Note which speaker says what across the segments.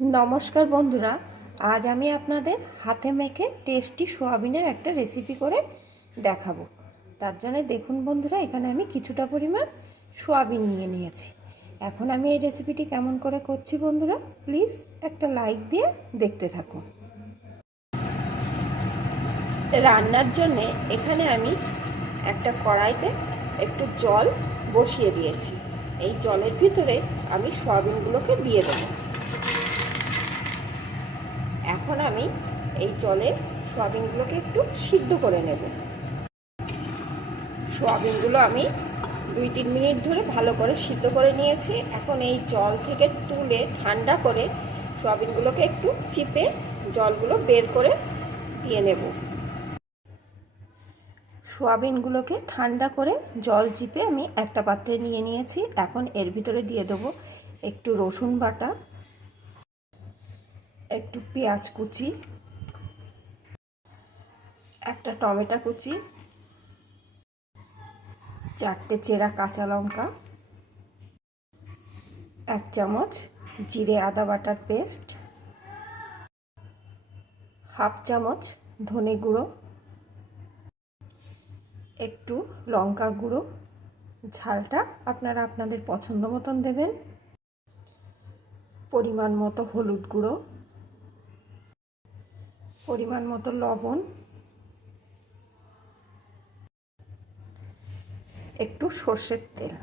Speaker 1: নমস্কার বন্ধুরা, আজ আমি আপনাদের হাতে মেখে টেস্টি সোয়াবিনের একটা রেসিপি করে দেখাবো। তার জন্য দেখুন বন্ধুরা, এখানে আমি কিছুটা পরিমাণ সোয়াবিন নিয়ে নিয়েছি। এখন আমি এই রেসিপিটি কেমন করে করছি বন্ধুরা প্লিজ একটা লাইক দিয়ে দেখতে থাকুন। রান্নার জন্যে এখানে আমি একটা কড়াইতে একটু জল বসিয়ে দিয়েছি। এই জলের ভিতরে আমি সোয়াবিনগুলোকে দিয়ে দেবো। এখন আমি এই জলে সোয়াবিনগুলোকে একটু সিদ্ধ করে নেব। সোয়াবিনগুলো আমি দুই তিন মিনিট ধরে ভালো করে সিদ্ধ করে নিয়েছি। এখন এই জল থেকে তুলে ঠান্ডা করে সোয়াবিনগুলোকে একটু চিপে জলগুলো বের করে দিয়ে নেব। সোয়াবিনগুলোকে ঠান্ডা করে জল চিপে আমি একটা পাত্রে নিয়ে নিয়েছি। এখন এর ভিতরে দিয়ে দেবো একটু রসুন বাটা। একটু পেঁয়াজ কুচি, একটা টমেটো কুচি, চারটে চেরা কাঁচা লঙ্কা, এক চামচ জিরে আদা বাটার পেস্ট, হাফ চামচ ধনে গুঁড়ো, একটু লঙ্কা গুঁড়ো। ঝালটা আপনারা আপনাদের পছন্দ মতন দেবেন। পরিমাণ মতো হলুদ গুঁড়ো। পরিমাণ মতো লবণ। একটু সর্ষের তেল।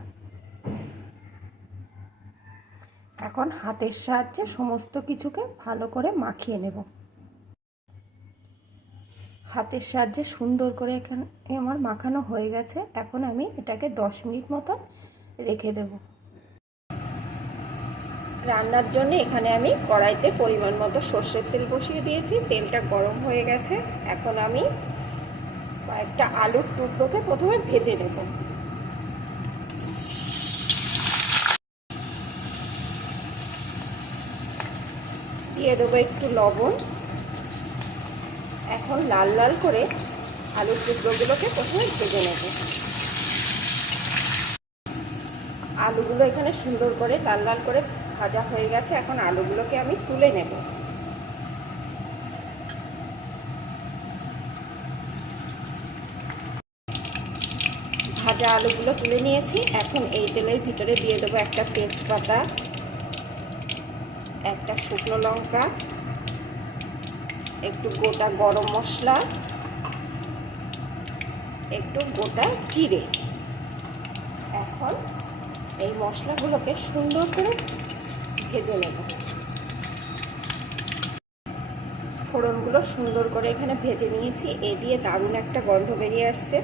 Speaker 1: এখন হাতের সাহায্যে সমস্ত কিছুকে ভালো করে মাখিয়ে নেব। হাতের সাহায্যে সুন্দর করে এখানে আমার মাখানো হয়ে গেছে। এখন আমি এটাকে দশ মিনিট মতো রেখে দেবো। রান্নার জন্য এখানে আমি কড়াইতে পরিমাণ মতো সর্ষের তেল বসিয়ে দিয়েছি। তেলটা গরম হয়ে গেছে। এখন আমি কয়েকটা আলুর টুকরোকে প্রথমে ভেজে নেব। দিয়ে দেবো একটু লবণ। এখন লাল লাল করে আলুর টুকরোগুলোকে প্রথমে ভেজে নেব। আলুগুলো এখানে সুন্দর করে লাল লাল করে ভাজা হয়ে গেছে, এখন আলুগুলোকে আমি তুলে নেব। ভাজা আলুগুলো তুলে নিয়েছি, এখন এই তেলের ভিতরে দিয়ে দেবো একটা তেজপাতা, একটা শুকনো লঙ্কা, একটু গোটা গরম মশলা, একটু গোটা জিরে। এখন এই মশলাগুলোকে সুন্দর করে ভেজে নেব। ফোড়নগুলো সুন্দর করে এখানে ভেজে নিয়েছি। এ দিয়ে দারুণ একটা গন্ধ বেরিয়ে আসছে।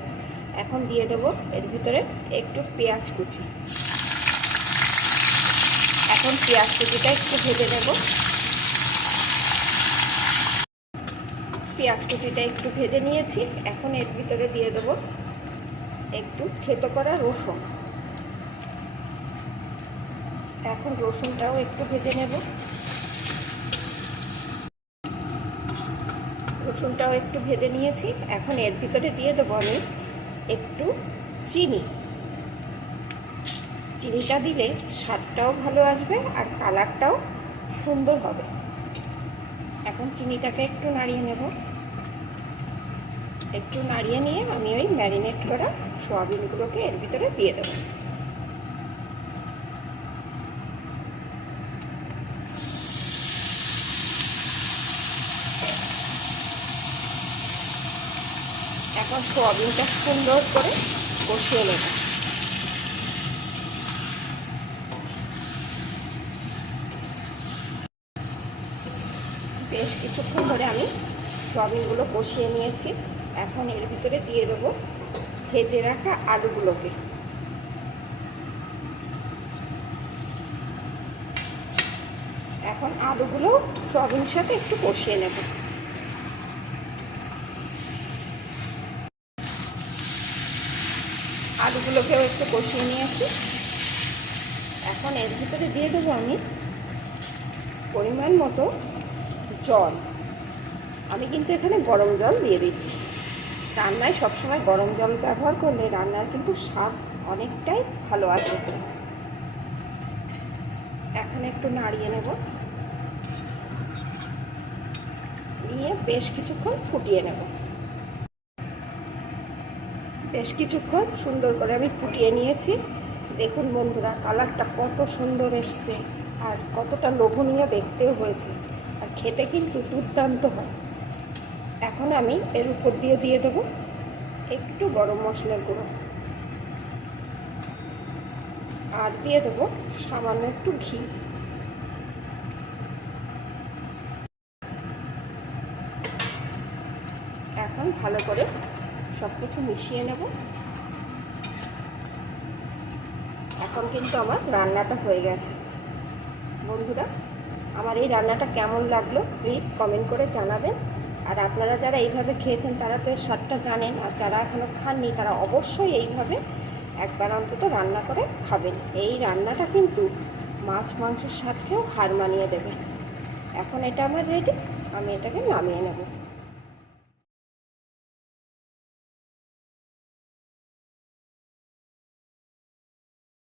Speaker 1: এখন দিয়ে দেব এর ভিতরে একটু পেঁয়াজ কুচি। এখন পেঁয়াজ কুচিটা একটু ভেজে নেব। পেঁয়াজ কুচিটা একটু ভেজে নিয়েছি। এখন এর ভিতরে দিয়ে দেব একটু থেতো করা রসুন। এখন রসুনটাও একটু ভেজে নেব। রসুনটাও একটু ভেজে নিয়েছি। এখন এর ভিতরে দিয়ে দেবো আমি একটু চিনি। চিনিটা দিলে স্বাদটাও ভালো আসবে আর কালারটাও সুন্দর হবে। এখন চিনিটাকে একটু নাড়িয়ে নেব। একটু নাড়িয়ে নিয়ে আমি ওই ম্যারিনেট করা সোয়াবিনগুলোকে এর ভিতরে দিয়ে দেবো। এখন সোয়াবিনটা সুন্দর করে কষিয়ে নেব। বেশ কিছুক্ষণ ধরে আমি সোয়াবিনগুলো কষিয়ে নিয়েছি। এখন এর ভিতরে দিয়ে দেবো ভেজে রাখা আলুগুলোকে। এখন আলুগুলো সোয়াবিনের সাথে একটু কষিয়ে নেব। আলুগুলোকেও একটু কষিয়ে নিয়েছি। এখন এর ভিতরে দিয়ে দেবো আমি পরিমাণ মতো জল। আমি কিন্তু এখানে গরম জল দিয়ে দিচ্ছি। রান্নায় সবসময় গরম জল ব্যবহার করলে রান্নার কিন্তু স্বাদ অনেকটাই ভালো আসে। এখন একটু নাড়িয়ে নেব। নিয়ে বেশ কিছুক্ষণ ফুটিয়ে নেব। বেশ কিছুক্ষণ সুন্দর করে আমি ফুটিয়ে নিয়েছি। দেখুন বন্ধুরা, কালারটা কত সুন্দর এসছে আর কতটা লোভনীয় দেখতেও হয়েছে। আর খেতে কিন্তু দুর্দান্ত হয়। এখন আমি এর উপর দিয়ে দিয়ে দেবো একটু গরম মশলার গুঁড়ো। আর দিয়ে দেবো সামান্য একটু ঘি। এখন ভালো করে সব কিছু মিশিয়ে নেব। এখন কিন্তু আমার রান্নাটা হয়ে গেছে। বন্ধুরা, আমার এই রান্নাটা কেমন লাগল প্লিজ কমেন্ট করে জানাবেন। আর আপনারা যারা এইভাবে খেয়েছেন, তারা তো স্বাদটা জানেন। আর যারা এখনও খাননি, তারা অবশ্যই এইভাবে একবার অন্তত রান্না করে খাবেন। এই রান্নাটা কিন্তু মাছ মাংসের সাথেও হার মানিয়ে দেবে। এখন এটা আমার রেডি আমি এটাকে নামিয়ে নেব।